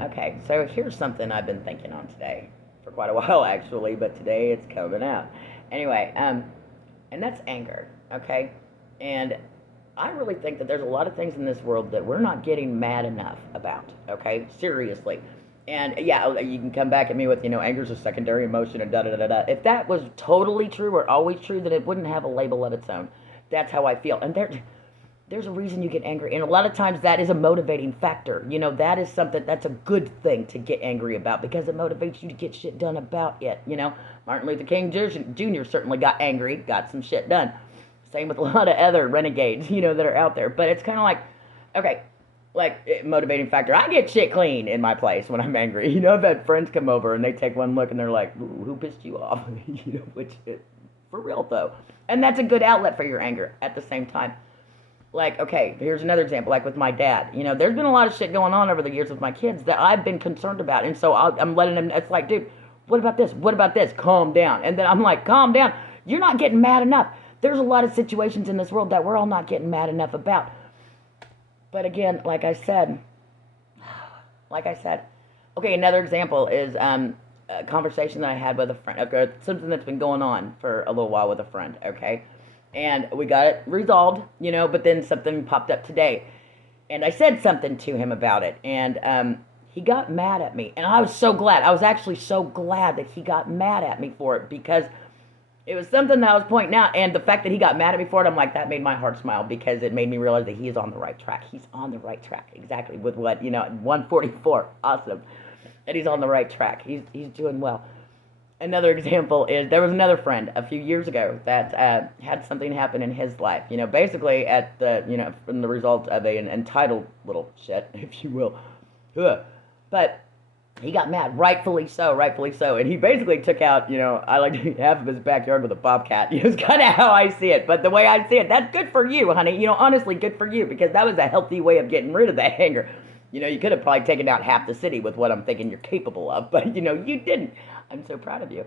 Okay, so here's something I've been thinking on today for quite a while, actually, but today it's coming out. Anyway, and that's anger, okay? And I really think that there's a lot of things in this world that we're not getting mad enough about, okay? Seriously. And yeah, you can come back at me with, anger is a secondary emotion and da da da da. If that was totally true or always true, then it wouldn't have a label of its own. That's how I feel. And there's a reason you get angry, and a lot of times that is a motivating factor. That is something that's a good thing to get angry about because it motivates you to get shit done about it. Martin Luther King Jr. certainly got angry, got some shit done. Same with a lot of other renegades, that are out there. But it's kind of like, okay, like motivating factor. I get shit clean in my place when I'm angry. I've had friends come over and they take one look and they're like, who pissed you off? Which for real though, and that's a good outlet for your anger at the same time. Like, okay, here's another example, like with my dad. There's been a lot of shit going on over the years with my kids that I've been concerned about. And so I'm letting them, it's like, dude, what about this? What about this? Calm down. And then I'm like, calm down. You're not getting mad enough. There's a lot of situations in this world that we're all not getting mad enough about. But again, like I said, okay, another example is a conversation that I had with a friend. Okay, something that's been going on for a little while with a friend, okay? And we got it resolved, but then something popped up today. And I said something to him about it. And he got mad at me. And I was so glad. I was actually so glad that he got mad at me for it because it was something that I was pointing out. And the fact that he got mad at me for it, I'm like, that made my heart smile because it made me realize that he is on the right track. He's on the right track. Exactly. With what, 144. Awesome. And he's on the right track. He's doing well. Another example is there was another friend a few years ago that had something happen in his life. Basically at the, from the result of an entitled little shit, if you will. Ugh. But he got mad, rightfully so. And he basically took out, I like half of his backyard with a bobcat. It's kind of how I see it. But the way I see it, that's good for you, honey. Honestly, good for you because that was a healthy way of getting rid of that anger. You could have probably taken out half the city with what I'm thinking you're capable of. But, you didn't. I'm so proud of you.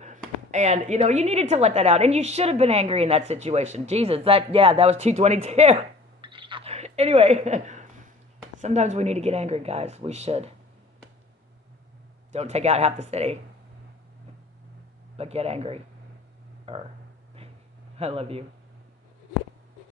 And, you needed to let that out. And you should have been angry in that situation. Jesus, that was 222. Anyway, sometimes we need to get angry, guys. We should. Don't take out half the city. But get angry. I love you.